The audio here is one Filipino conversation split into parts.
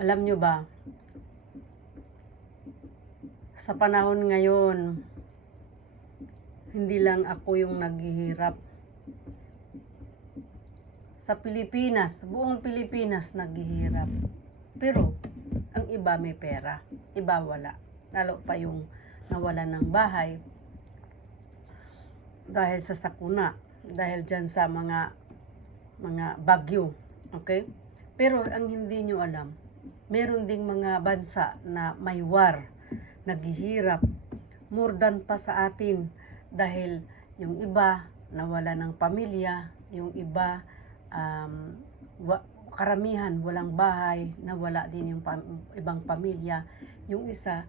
Alam nyo ba, sa panahon ngayon, hindi lang ako yung naghihirap. Sa Pilipinas, buong Pilipinas naghihirap. Pero, ang iba may pera, iba wala. Lalo pa yung nawala ng bahay dahil sa sakuna, dahil dyan sa mga bagyo. Okay? Pero ang hindi nyo alam, meron ding mga bansa na may war, naghihirap, more than pa sa atin, dahil yung iba nawala ng pamilya, yung iba karamihan walang bahay, nawala din yung ibang pamilya, yung isa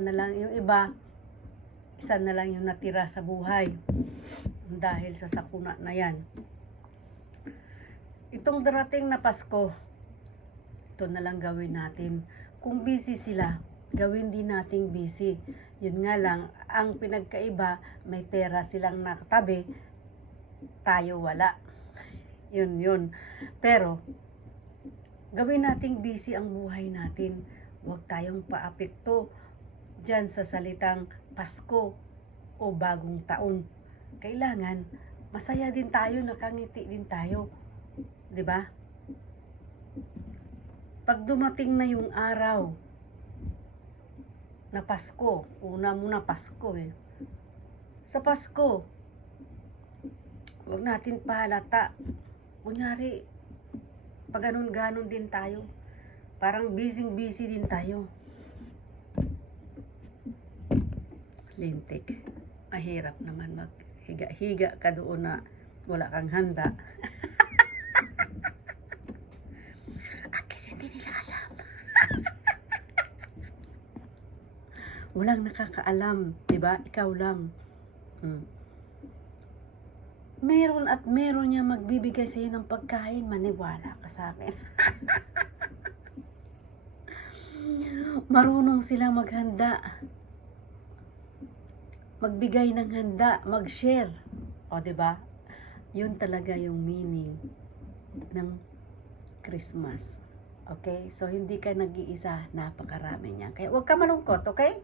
na lang, yung iba isa na lang yung natira sa buhay dahil sa sakuna na yan. Itong darating na Pasko, ito na lang gawin natin. Kung busy sila, gawin din nating busy. Yun nga lang, ang pinagkaiba, may pera silang nakatabi, tayo wala. Yun. Pero, gawin nating busy ang buhay natin. Huwag tayong paapekto dyan sa salitang Pasko o bagong taon. Kailangan, masaya din tayo, nakangiti din tayo. 'Di ba? Pag dumating na yung araw na Pasko, una muna Pasko Sa Pasko, huwag natin pahalata. Kunyari, pag ganun-ganon din tayo. Parang busy din tayo. Lintik. Mahirap naman maghiga-higa ka doon na wala kang handa. At least hindi nila alam. Walang nakakaalam, 'di ba? Ikaw lang. Meron niya magbibigay sa iyo ng pagkain, maniwala ka sa akin. Marunong silang maghanda. Magbigay ng handa, mag-share. O, 'di ba? 'Yun talaga yung meaning ng Christmas. Okay? So, hindi ka nag-iisa, napakarami niya. Kaya huwag ka malungkot, okay?